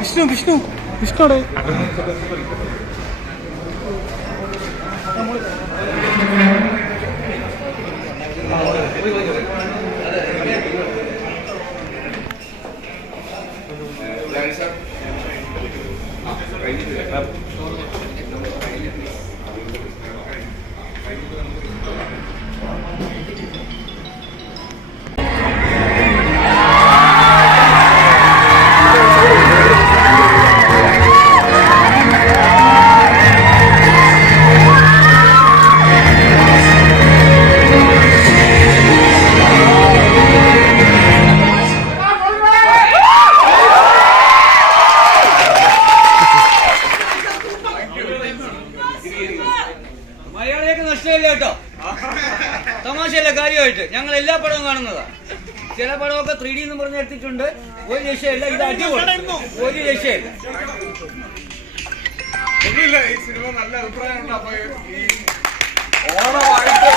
വിഷ്ണു വിഷ്ണു വിഷ്ണുടെ തമാശയല്ല, കാര്യമായിട്ട് ഞങ്ങൾ എല്ലാ പടവും കാണുന്നതാ. ചില പടമൊക്കെ 3D എന്ന് പറഞ്ഞ് എടുത്തിട്ടുണ്ട്. ഒരു രക്ഷയില്ല, ഇത് അടിപൊളി, ഒരു രക്ഷയില്ല. ഒന്നുമില്ല, ഈ സിനിമ നല്ല അഭിപ്രായമുണ്ട്. അപ്പൊ ഈ ഓണമായിട്ട്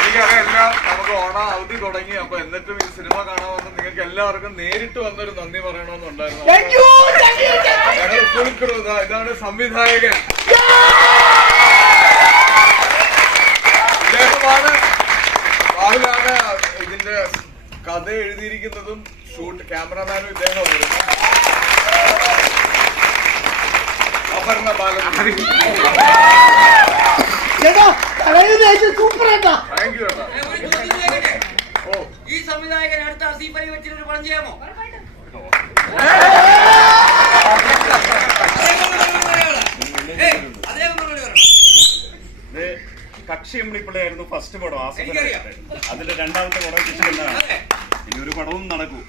എനിക്കറിയാം, നമുക്ക് ഓണം അവധി തുടങ്ങി. അപ്പൊ എന്നിട്ടും ഈ സിനിമ കാണാൻ വന്ന് നിങ്ങൾക്ക് എല്ലാവർക്കും നേരിട്ട് വന്നൊരു നന്ദി പറയണമെന്നുണ്ടായിരുന്നു. ഇതാണ് സംവിധായകൻ, രാഹുലാണ് ഇതിന്റെ കഥ എഴുതിയിരിക്കുന്നതും ഷൂട്ട് ക്യാമറമാനും ഇദ്ദേഹമാണ്. അപർണ ബാലൻ, ഈ സംവിധായകൻ അടുത്ത ആസിഫ് അലി വെച്ചിട്ടൊരു പണം ചെയ്യാമോ? കക്ഷിയമ്പിളിപ്പിള്ളയായിരുന്നു ഫസ്റ്റ് പടം, അതിന്റെ രണ്ടാമത്തെ പടം കിട്ടുന്നതാണ്. ഇനി ഒരു പടവും നടക്കൂ.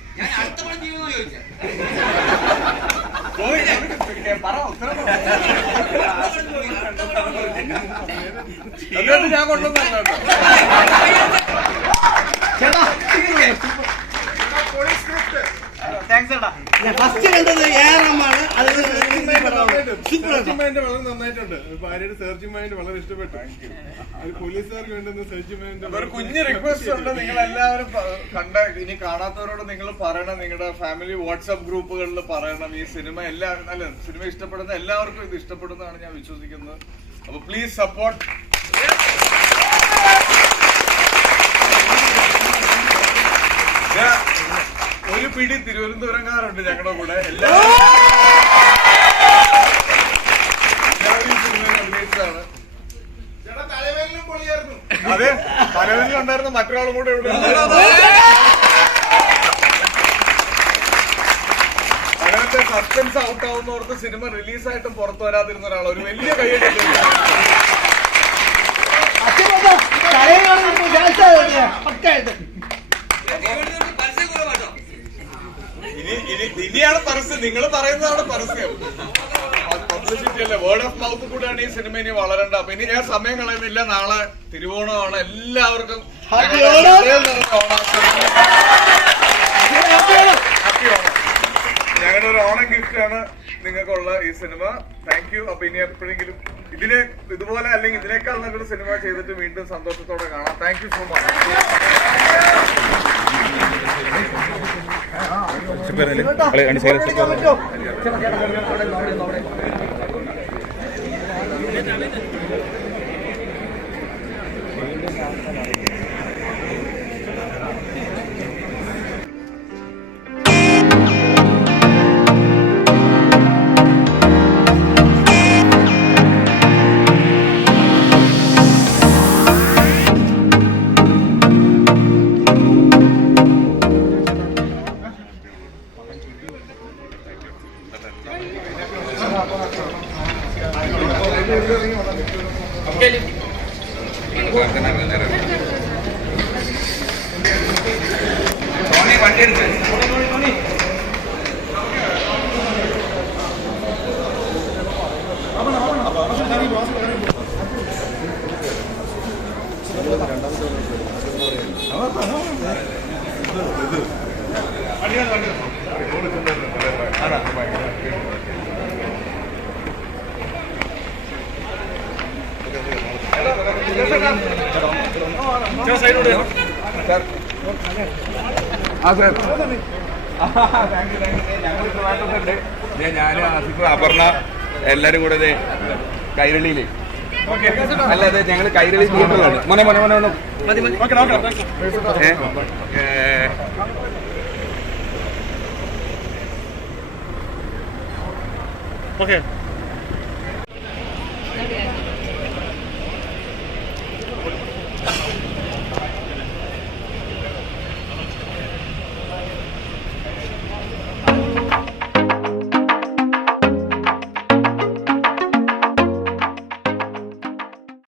ഞാൻ കൊണ്ടുവന്നോ വളരെ നന്നായിട്ടുണ്ട്. ഭാര്യയുടെ സെർച്ചിങ് മൈൻഡ് വളരെ ഇഷ്ടപ്പെട്ടു. പോലീസുകാർക്ക് വേണ്ടുന്ന സെർച്ചിങ് മൈൻഡ്. ഒരു കുഞ്ഞ് റിക്വസ്റ്റ് ഉണ്ട്, നിങ്ങൾ എല്ലാവരും ഇനി കാണാത്തവരോട് നിങ്ങൾ പറയണം, നിങ്ങളുടെ ഫാമിലി വാട്സ്ആപ്പ് ഗ്രൂപ്പുകളിൽ പറയണം. ഈ സിനിമ സിനിമ ഇഷ്ടപ്പെടുന്ന എല്ലാവർക്കും ഇത് ഇഷ്ടപ്പെടുന്നതാണ് ഞാൻ വിശ്വസിക്കുന്നത്. അപ്പൊ പ്ലീസ് സപ്പോർട്ട്. ഒരു പിടി തിരുവനന്തപുരംകാരുണ്ട് ഞങ്ങളുടെ കൂടെ. എല്ലാവരും ഈ സിനിമയിൽ അഭിനയിച്ചതാണ്. അതെ, തലവേദനയിലുണ്ടായിരുന്ന മറ്റൊരാളും കൂടെ ഇവിടെ അങ്ങനത്തെ സസ്പെൻസ് ഔട്ട് ആവുന്നവർക്ക് സിനിമ റിലീസായിട്ടും പുറത്തു വരാതിരുന്ന ഒരാൾ. ഒരു വലിയ കൈയ്യടി. ഇനിയാണ് പരസ്യം, നിങ്ങൾ പറയുന്നതാണ് പരസ്യം. പബ്ലിസിറ്റി അല്ലേ, വേർഡ് ഓഫ് മൗത്ത് കൂടെയാണ് ഈ സിനിമ ഇനി വളരേണ്ട. അപ്പൊ ഇനി ഞാൻ സമയം കളയുന്നില്ല. നാളെ തിരുവോണമാണ്. എല്ലാവർക്കും ഹാപ്പി ഓണം. ഞങ്ങളുടെ ഒരു ഓണം ഗിഫ്റ്റാണ് നിങ്ങൾക്കുള്ള ഈ സിനിമ. Thank you. അപ്പൊ ഇനി എപ്പോഴെങ്കിലും ഇതുപോലെ അല്ലെങ്കിൽ ഇതിനേക്കാൾ നല്ലൊരു സിനിമ ചെയ്തിട്ട് വീണ്ടും സന്തോഷത്തോടെ കാണാം. Thank you so much. ഞാൻ ആസിഫ് അപർണ എല്ലാരും കൂടെ കൈരളിയില് അല്ല അതെ ഞങ്ങള് കൈരളി തിയേറ്ററിലാണ് മോനെ മോനെ മോനെ ഓക്കെ